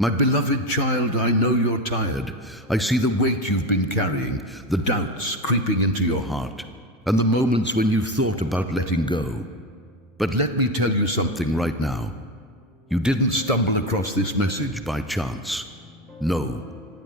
My beloved child, I know you're tired. I see the weight you've been carrying, the doubts creeping into your heart, and the moments when you've thought about letting go. But let me tell you something right now. You didn't stumble across this message by chance. No,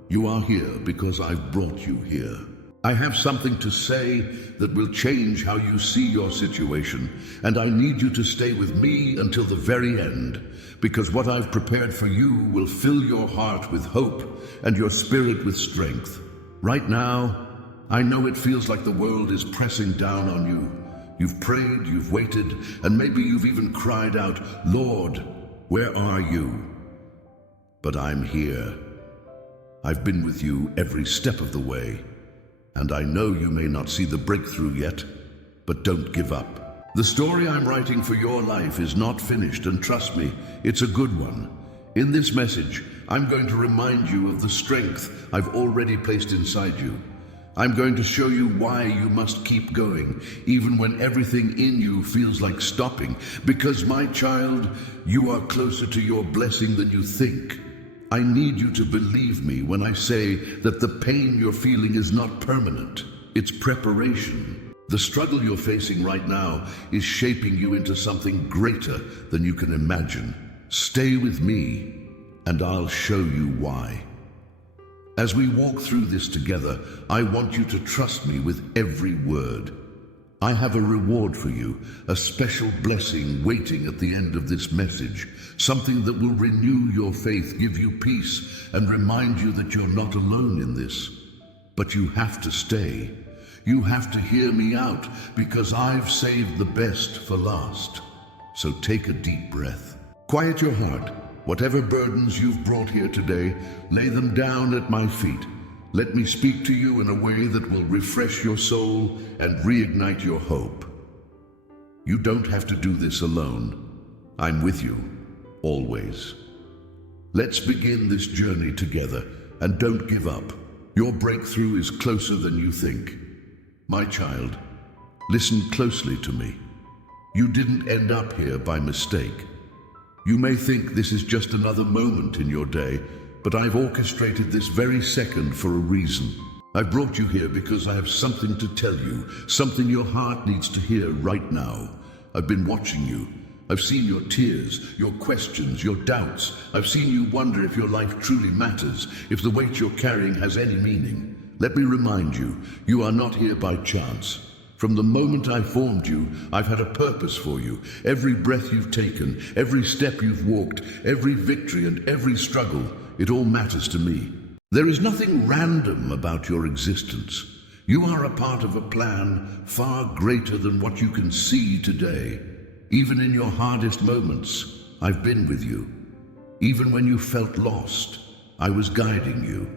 you are here because I've brought you here. I have something to say that will change how you see your situation, and I need you to stay with me until the very end, because what I've prepared for you will fill your heart with hope and your spirit with strength. Right now, I know it feels like the world is pressing down on you. You've prayed, you've waited, and maybe you've even cried out, "Lord, where are you?" But I'm here. I've been with you every step of the way. And I know you may not see the breakthrough yet, but don't give up. The story I'm writing for your life is not finished, and trust me, it's a good one. In this message, I'm going to remind you of the strength I've already placed inside you. I'm going to show you why you must keep going, even when everything in you feels like stopping. Because, my child, you are closer to your blessing than you think. I need you to believe me when I say that the pain you're feeling is not permanent. It's preparation. The struggle you're facing right now is shaping you into something greater than you can imagine. Stay with me, and I'll show you why. As we walk through this together, I want you to trust me with every word. I have a reward for you, a special blessing waiting at the end of this message, something that will renew your faith, give you peace, and remind you that you're not alone in this. But you have to stay. You have to hear me out, because I've saved the best for last. So take a deep breath. Quiet your heart. Whatever burdens you've brought here today, lay them down at my feet. Let me speak to you in a way that will refresh your soul and reignite your hope. You don't have to do this alone. I'm with you, always. Let's begin this journey together, and don't give up. Your breakthrough is closer than you think. My child, listen closely to me. You didn't end up here by mistake. You may think this is just another moment in your day, but I've orchestrated this very second for a reason. I've brought you here because I have something to tell you, something your heart needs to hear right now. I've been watching you. I've seen your tears, your questions, your doubts. I've seen you wonder if your life truly matters, if the weight you're carrying has any meaning. Let me remind you, you are not here by chance. From the moment I formed you, I've had a purpose for you. Every breath you've taken, every step you've walked, every victory and every struggle, it all matters to me. There is nothing random about your existence. You are a part of a plan far greater than what you can see today. Even in your hardest moments, I've been with you. Even when you felt lost, I was guiding you.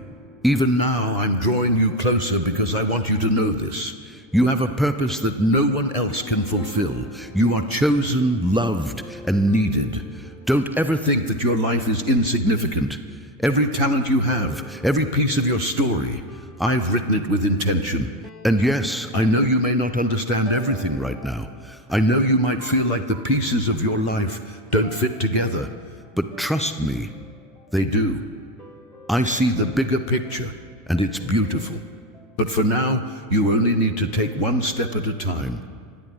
Even now, I'm drawing you closer because I want you to know this. You have a purpose that no one else can fulfill. You are chosen, loved, and needed. Don't ever think that your life is insignificant. Every talent you have, every piece of your story, I've written it with intention. And yes, I know you may not understand everything right now. I know you might feel like the pieces of your life don't fit together, but trust me, they do. I see the bigger picture, and it's beautiful. But for now, you only need to take one step at a time.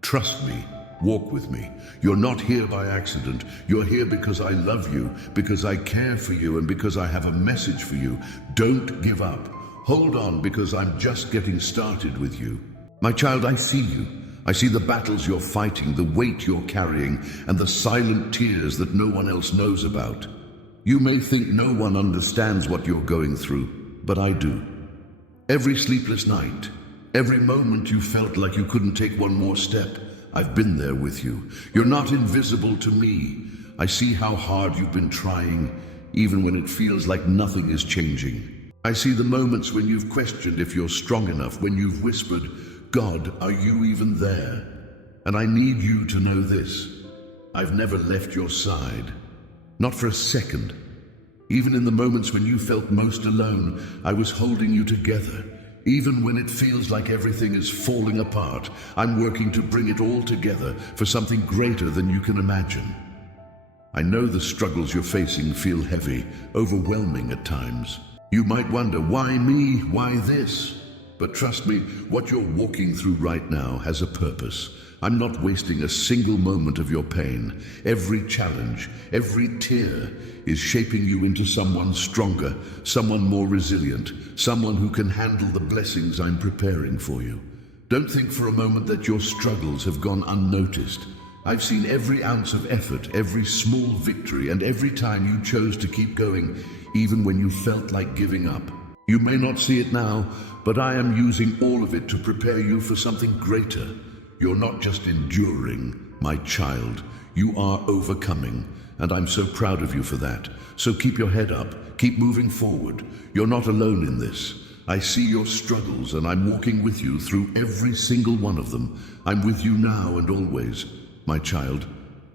Trust me. Walk with me. You're not here by accident. You're here because I love you, because I care for you, and because I have a message for you. Don't give up. Hold on, because I'm just getting started with you. My child, I see you. I see the battles you're fighting, the weight you're carrying, and the silent tears that no one else knows about. You may think no one understands what you're going through, but I do. Every sleepless night, every moment you felt like you couldn't take one more step, I've been there with you. You're not invisible to me. I see how hard you've been trying, even when it feels like nothing is changing. I see the moments when you've questioned if you're strong enough, when you've whispered, "God, are you even there?" And I need you to know this. I've never left your side. Not for a second. Even in the moments when you felt most alone, I was holding you together. Even when it feels like everything is falling apart, I'm working to bring it all together for something greater than you can imagine. I know the struggles you're facing feel heavy, overwhelming at times. You might wonder, why me? Why this? But trust me, what you're walking through right now has a purpose. I'm not wasting a single moment of your pain. Every challenge, every tear is shaping you into someone stronger, someone more resilient, someone who can handle the blessings I'm preparing for you. Don't think for a moment that your struggles have gone unnoticed. I've seen every ounce of effort, every small victory, and every time you chose to keep going, even when you felt like giving up. You may not see it now, but I am using all of it to prepare you for something greater. You're not just enduring, my child. You are overcoming, and I'm so proud of you for that. So keep your head up, keep moving forward. You're not alone in this. I see your struggles, and I'm walking with you through every single one of them. I'm with you now and always. My child,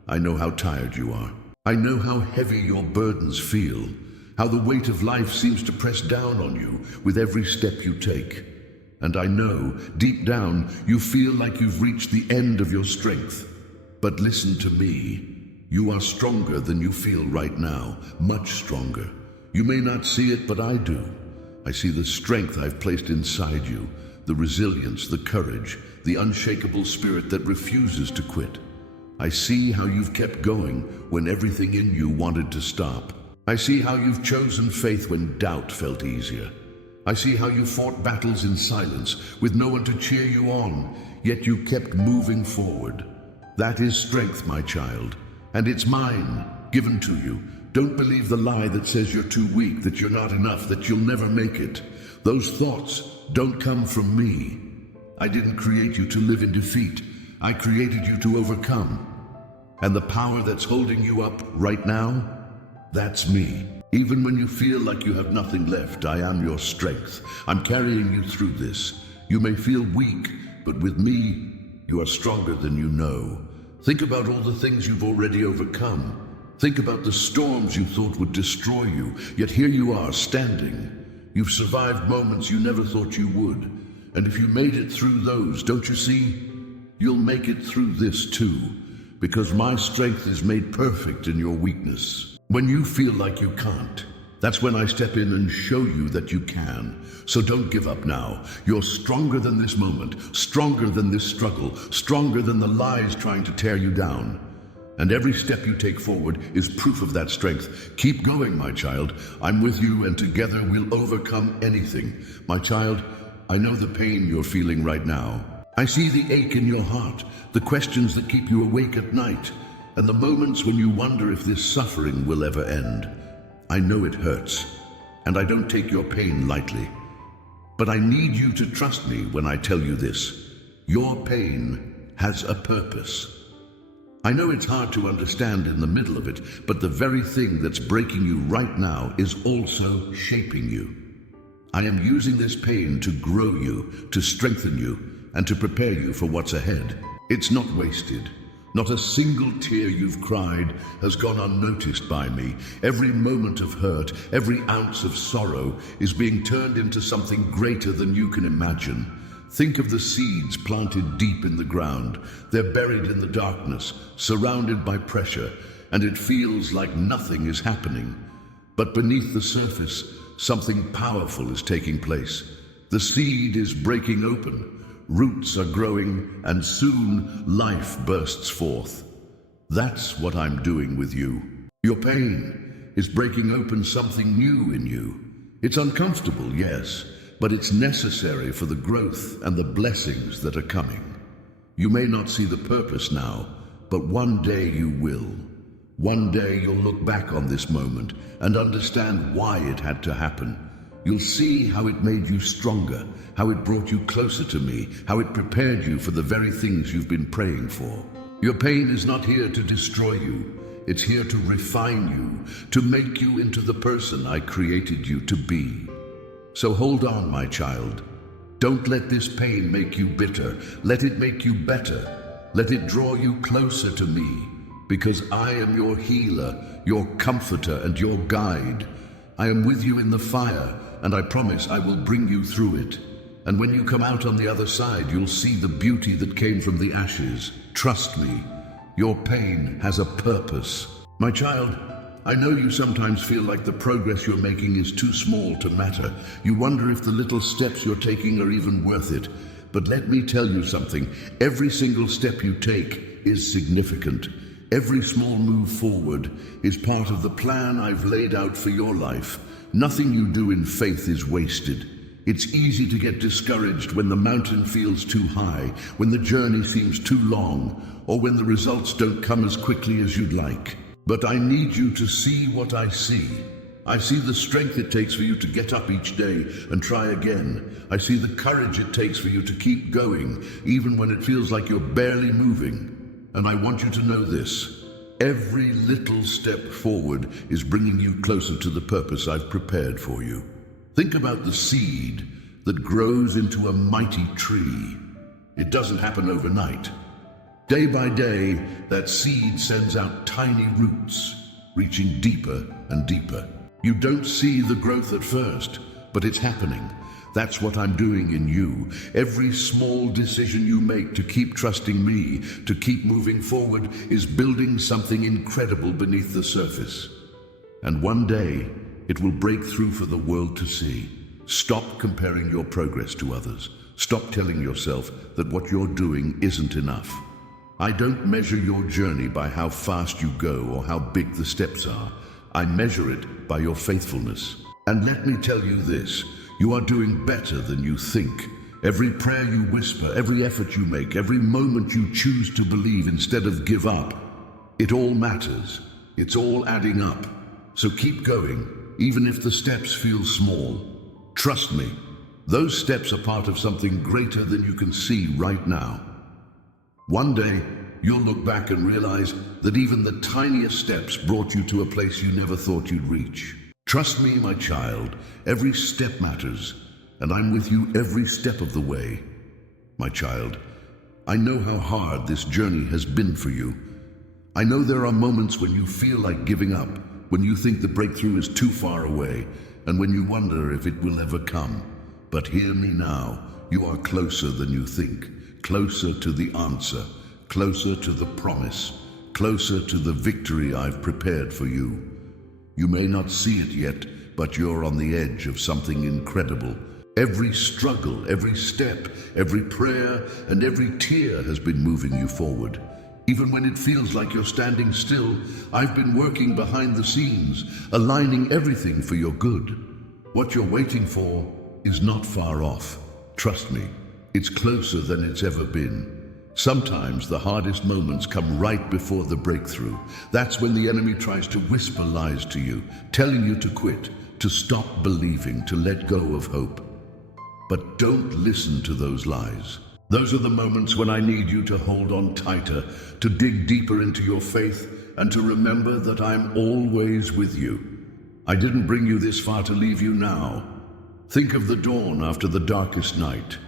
I know how tired you are. I know how heavy your burdens feel, how the weight of life seems to press down on you with every step you take. And I know, deep down, you feel like you've reached the end of your strength. But listen to me. You are stronger than you feel right now, much stronger. You may not see it, but I do. I see the strength I've placed inside you, the resilience, the courage, the unshakable spirit that refuses to quit. I see how you've kept going when everything in you wanted to stop. I see how you've chosen faith when doubt felt easier. I see how you fought battles in silence with no one to cheer you on, yet you kept moving forward. That is strength, my child, and it's mine, given to you. Don't believe the lie that says you're too weak, that you're not enough, that you'll never make it. Those thoughts don't come from me. I didn't create you to live in defeat. I created you to overcome. And the power that's holding you up right now, that's me. Even when you feel like you have nothing left, I am your strength. I'm carrying you through this. You may feel weak, but with me, you are stronger than you know. Think about all the things you've already overcome. Think about the storms you thought would destroy you, yet here you are, standing. You've survived moments you never thought you would. And if you made it through those, don't you see? You'll make it through this too, because my strength is made perfect in your weakness. When you feel like you can't, that's when I step in and show you that you can. So don't give up now. You're stronger than this moment, stronger than this struggle, stronger than the lies trying to tear you down. And every step you take forward is proof of that strength. Keep going, my child. I'm with you, and together we'll overcome anything. My child, I know the pain you're feeling right now. I see the ache in your heart, the questions that keep you awake at night, and the moments when you wonder if this suffering will ever end. I know it hurts, and I don't take your pain lightly. But I need you to trust me when I tell you this. Your pain has a purpose. I know it's hard to understand in the middle of it, but the very thing that's breaking you right now is also shaping you. I am using this pain to grow you, to strengthen you, and to prepare you for what's ahead. It's not wasted. Not a single tear you've cried has gone unnoticed by me. Every moment of hurt, every ounce of sorrow is being turned into something greater than you can imagine. Think of the seeds planted deep in the ground. They're buried in the darkness, surrounded by pressure, and it feels like nothing is happening. But beneath the surface, something powerful is taking place. The seed is breaking open. Roots are growing, and soon life bursts forth. That's what I'm doing with you. Your pain is breaking open something new in you. It's uncomfortable, yes, but it's necessary for the growth and the blessings that are coming. You may not see the purpose now, but one day you will. One day you'll look back on this moment and understand why it had to happen. You'll see how it made you stronger, how it brought you closer to me, how it prepared you for the very things you've been praying for. Your pain is not here to destroy you. It's here to refine you, to make you into the person I created you to be. So hold on, my child. Don't let this pain make you bitter. Let it make you better. Let it draw you closer to me, because I am your healer, your comforter, and your guide. I am with you in the fire, and I promise I will bring you through it. And when you come out on the other side, you'll see the beauty that came from the ashes. Trust me, your pain has a purpose. My child, I know you sometimes feel like the progress you're making is too small to matter. You wonder if the little steps you're taking are even worth it. But let me tell you something. Every single step you take is significant. Every small move forward is part of the plan I've laid out for your life. Nothing you do in faith is wasted. It's easy to get discouraged when the mountain feels too high, when the journey seems too long, or when the results don't come as quickly as you'd like. But I need you to see what I see. I see the strength it takes for you to get up each day and try again. I see the courage it takes for you to keep going, even when it feels like you're barely moving. And I want you to know this. Every little step forward is bringing you closer to the purpose I've prepared for you. Think about the seed that grows into a mighty tree. It doesn't happen overnight. Day by day, that seed sends out tiny roots, reaching deeper and deeper. You don't see the growth at first, but it's happening. That's what I'm doing in you. Every small decision you make to keep trusting me, to keep moving forward, is building something incredible beneath the surface. And one day, it will break through for the world to see. Stop comparing your progress to others. Stop telling yourself that what you're doing isn't enough. I don't measure your journey by how fast you go or how big the steps are. I measure it by your faithfulness. And let me tell you this, you are doing better than you think. Every prayer you whisper, every effort you make, every moment you choose to believe instead of give up, it all matters. It's all adding up. So keep going, even if the steps feel small. Trust me, those steps are part of something greater than you can see right now. One day, you'll look back and realize that even the tiniest steps brought you to a place you never thought you'd reach. Trust me, my child, every step matters, and I'm with you every step of the way. My child, I know how hard this journey has been for you. I know there are moments when you feel like giving up, when you think the breakthrough is too far away, and when you wonder if it will ever come. But hear me now, you are closer than you think. Closer to the answer, closer to the promise, closer to the victory I've prepared for you. You may not see it yet, but you're on the edge of something incredible. Every struggle, every step, every prayer, and every tear has been moving you forward. Even when it feels like you're standing still, I've been working behind the scenes, aligning everything for your good. What you're waiting for is not far off. Trust me. It's closer than it's ever been. Sometimes the hardest moments come right before the breakthrough. That's when the enemy tries to whisper lies to you, telling you to quit, to stop believing, to let go of hope. But don't listen to those lies. Those are the moments when I need you to hold on tighter, to dig deeper into your faith, and to remember that I'm always with you. I didn't bring you this far to leave you now. Think of the dawn after the darkest night.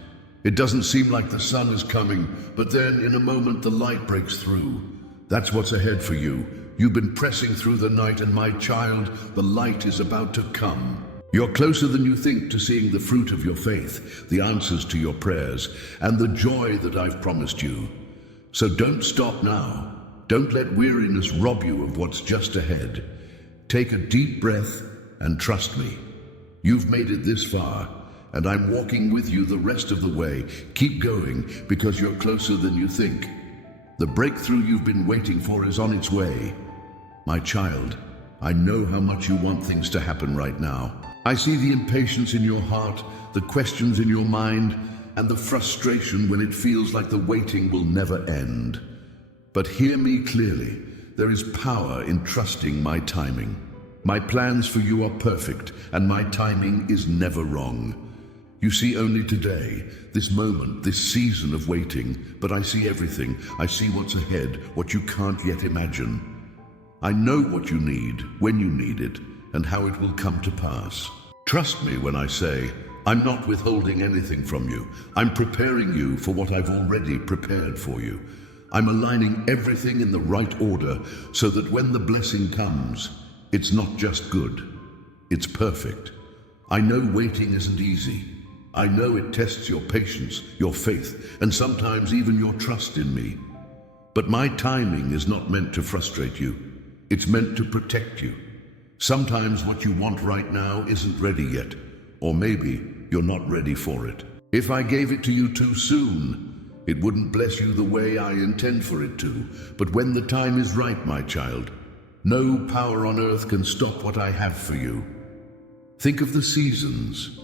It doesn't seem like the sun is coming, but then in a moment the light breaks through. That's what's ahead for you. You've been pressing through the night, and my child, the light is about to come. You're closer than you think to seeing the fruit of your faith, the answers to your prayers, and the joy that I've promised you. So don't stop now. Don't let weariness rob you of what's just ahead. Take a deep breath and trust me. You've made it this far, and I'm walking with you the rest of the way. Keep going, because you're closer than you think. The breakthrough you've been waiting for is on its way. My child, I know how much you want things to happen right now. I see the impatience in your heart, the questions in your mind, and the frustration when it feels like the waiting will never end. But hear me clearly. There is power in trusting my timing. My plans for you are perfect, and my timing is never wrong. You see only today, this moment, this season of waiting, but I see everything. I see what's ahead, what you can't yet imagine. I know what you need, when you need it, and how it will come to pass. Trust me when I say, I'm not withholding anything from you. I'm preparing you for what I've already prepared for you. I'm aligning everything in the right order so that when the blessing comes, it's not just good, it's perfect. I know waiting isn't easy. I know it tests your patience, your faith, and sometimes even your trust in me. But my timing is not meant to frustrate you. It's meant to protect you. Sometimes what you want right now isn't ready yet, or maybe you're not ready for it. If I gave it to you too soon, it wouldn't bless you the way I intend for it to. But when the time is right, my child, no power on earth can stop what I have for you. Think of the seasons.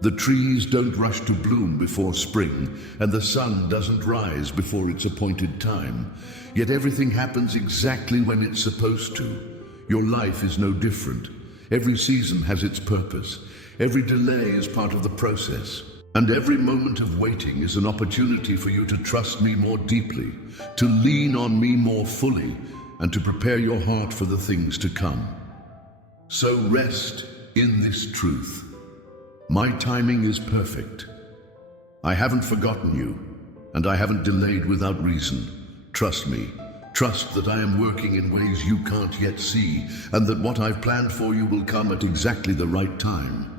The trees don't rush to bloom before spring, and the sun doesn't rise before its appointed time. Yet everything happens exactly when it's supposed to. Your life is no different. Every season has its purpose. Every delay is part of the process. And every moment of waiting is an opportunity for you to trust me more deeply, to lean on me more fully, and to prepare your heart for the things to come. So rest in this truth. My timing is perfect. I haven't forgotten you, and I haven't delayed without reason. Trust me. Trust that I am working in ways you can't yet see, and that what I've planned for you will come at exactly the right time.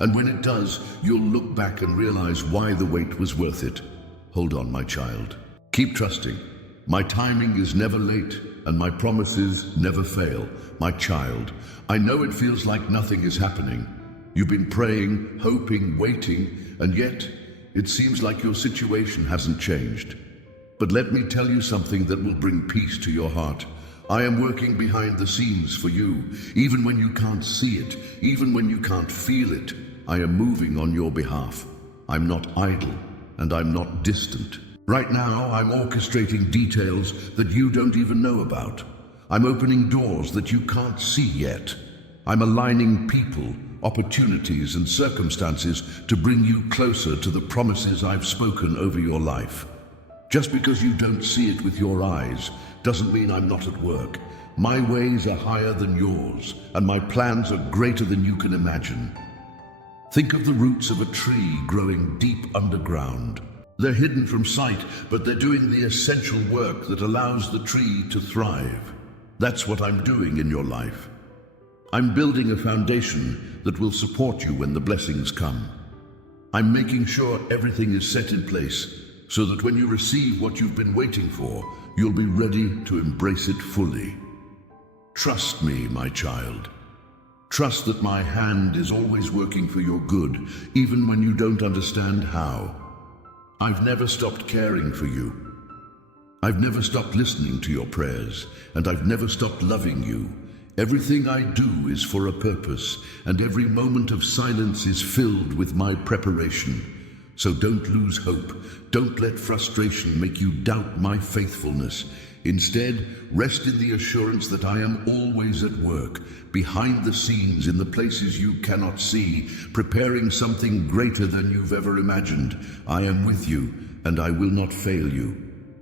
And when it does, you'll look back and realize why the wait was worth it. Hold on, my child. Keep trusting. My timing is never late, and my promises never fail. My child, I know it feels like nothing is happening. You've been praying, hoping, waiting, and yet it seems like your situation hasn't changed. But let me tell you something that will bring peace to your heart. I am working behind the scenes for you, even when you can't see it, even when you can't feel it. I am moving on your behalf. I'm not idle, and I'm not distant. Right now, I'm orchestrating details that you don't even know about. I'm opening doors that you can't see yet. I'm aligning people, opportunities, and circumstances to bring you closer to the promises I've spoken over your life. Just because you don't see it with your eyes doesn't mean I'm not at work. My ways are higher than yours, and my plans are greater than you can imagine. Think of the roots of a tree growing deep underground. They're hidden from sight, but they're doing the essential work that allows the tree to thrive. That's what I'm doing in your life. I'm building a foundation that will support you when the blessings come. I'm making sure everything is set in place so that when you receive what you've been waiting for, you'll be ready to embrace it fully. Trust me, my child. Trust that my hand is always working for your good, even when you don't understand how. I've never stopped caring for you. I've never stopped listening to your prayers, and I've never stopped loving you. Everything I do is for a purpose, and every moment of silence is filled with my preparation. So don't lose hope. Don't let frustration make you doubt my faithfulness. Instead, rest in the assurance that I am always at work, behind the scenes in the places you cannot see, preparing something greater than you've ever imagined. I am with you, and I will not fail you.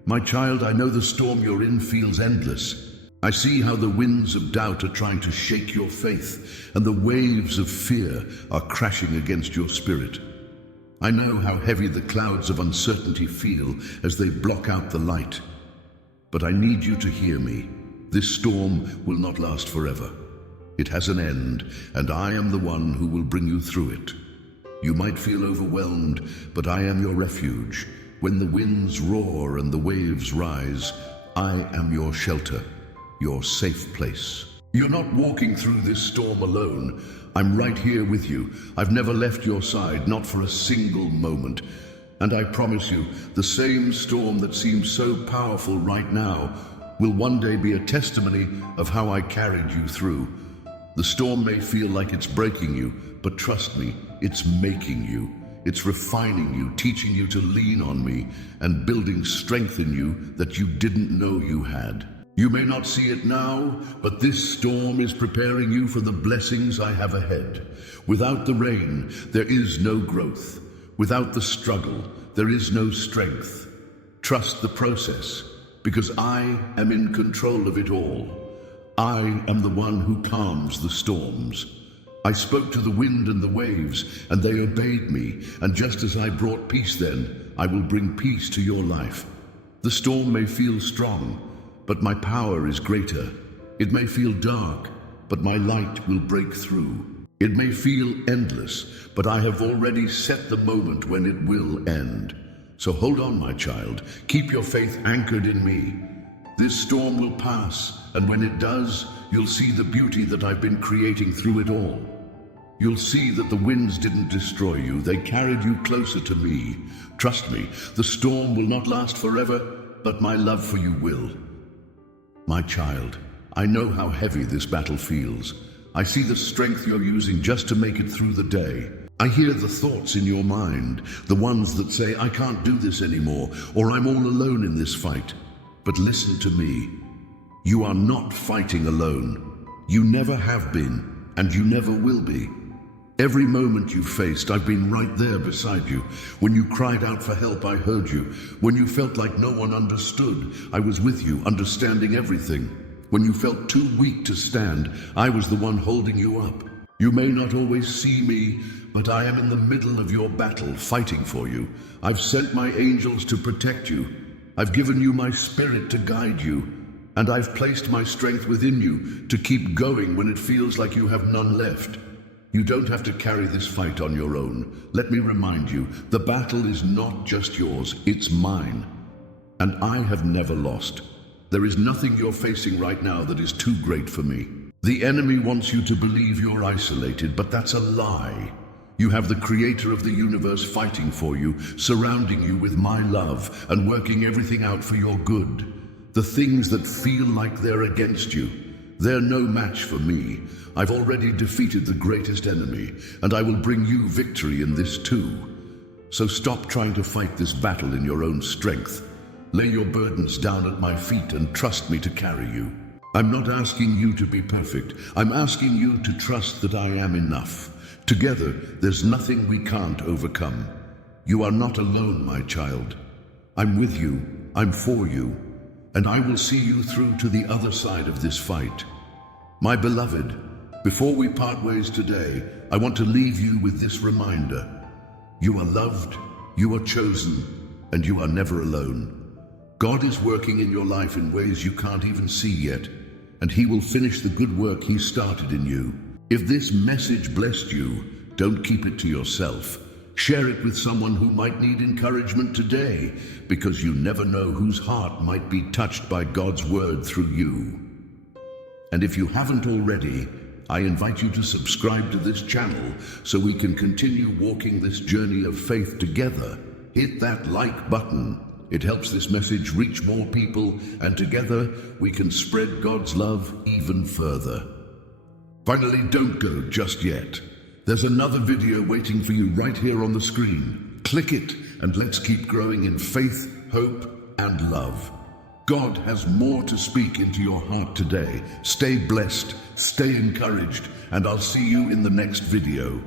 My child, I know the storm you're in feels endless. I see how the winds of doubt are trying to shake your faith, and the waves of fear are crashing against your spirit. I know how heavy the clouds of uncertainty feel as they block out the light. But I need you to hear me. This storm will not last forever. It has an end, and I am the one who will bring you through it. You might feel overwhelmed, but I am your refuge. When the winds roar and the waves rise, I am your shelter, your safe place. You're not walking through this storm alone. I'm right here with you. I've never left your side, not for a single moment. And I promise you, the same storm that seems so powerful right now will one day be a testimony of how I carried you through. The storm may feel like it's breaking you, but trust me, it's making you. It's refining you, teaching you to lean on me, and building strength in you that you didn't know you had. You may not see it now, but this storm is preparing you for the blessings I have ahead. Without the rain, there is no growth. Without the struggle, there is no strength. Trust the process, because I am in control of it all. I am the one who calms the storms. I spoke to the wind and the waves, and they obeyed me, and just as I brought peace then, I will bring peace to your life. The storm may feel strong, but my power is greater. It may feel dark, but my light will break through. It may feel endless, but I have already set the moment when it will end. So hold on, my child. Keep your faith anchored in me. This storm will pass, and when it does, you'll see the beauty that I've been creating through it all. You'll see that the winds didn't destroy you, they carried you closer to me. Trust me, the storm will not last forever, but my love for you will. My child, I know how heavy this battle feels. I see the strength you're using just to make it through the day. I hear the thoughts in your mind, the ones that say, I can't do this anymore, or I'm all alone in this fight. But listen to me. You are not fighting alone. You never have been, and you never will be. Every moment you faced, I've been right there beside you. When you cried out for help, I heard you. When you felt like no one understood, I was with you, understanding everything. When you felt too weak to stand, I was the one holding you up. You may not always see me, but I am in the middle of your battle, fighting for you. I've sent my angels to protect you. I've given you my spirit to guide you. And I've placed my strength within you to keep going when it feels like you have none left. You don't have to carry this fight on your own. Let me remind you, the battle is not just yours, it's mine. And I have never lost. There is nothing you're facing right now that is too great for me. The enemy wants you to believe you're isolated, but that's a lie. You have the creator of the universe fighting for you, surrounding you with my love and working everything out for your good. The things that feel like they're against you, they're no match for me. I've already defeated the greatest enemy, and I will bring you victory in this too. So stop trying to fight this battle in your own strength. Lay your burdens down at my feet and trust me to carry you. I'm not asking you to be perfect. I'm asking you to trust that I am enough. Together, there's nothing we can't overcome. You are not alone, my child. I'm with you, I'm for you, and I will see you through to the other side of this fight. My beloved, before we part ways today, I want to leave you with this reminder. You are loved, you are chosen, and you are never alone. God is working in your life in ways you can't even see yet, and He will finish the good work He started in you. If this message blessed you, don't keep it to yourself. Share it with someone who might need encouragement today, because you never know whose heart might be touched by God's word through you. And if you haven't already, I invite you to subscribe to this channel so we can continue walking this journey of faith together. Hit that like button. It helps this message reach more people, and together we can spread God's love even further. Finally, don't go just yet. There's another video waiting for you right here on the screen. Click it and let's keep growing in faith, hope, and love. God has more to speak into your heart today. Stay blessed, stay encouraged, and I'll see you in the next video.